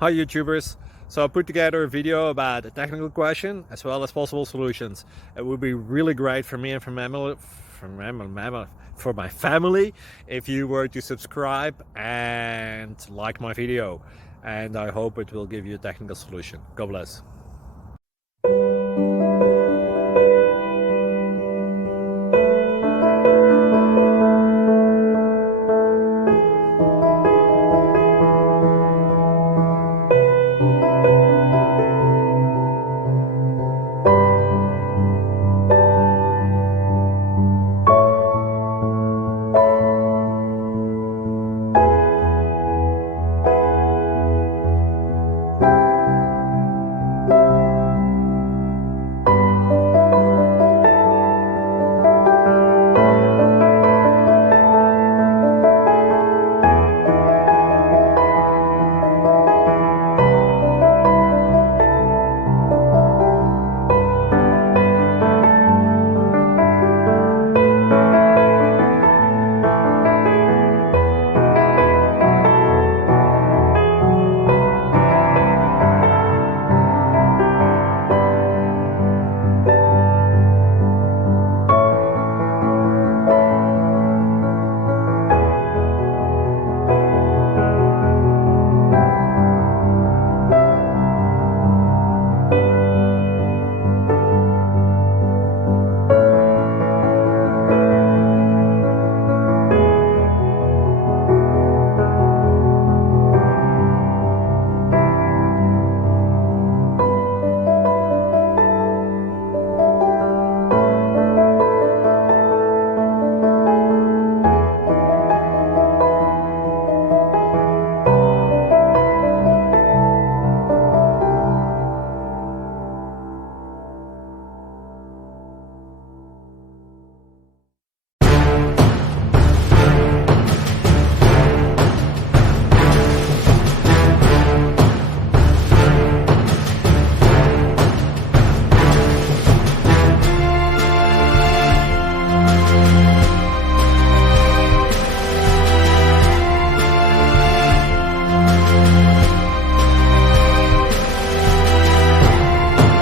Hi YouTubers. So I put together a video about a technical question as well as possible solutions. It would be really great for me and for my family if you were to subscribe and like my video. And I hope it will give you a technical solution. God bless.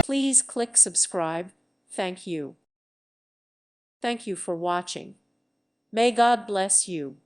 Please click subscribe. Thank you. Thank you for watching. May God bless you.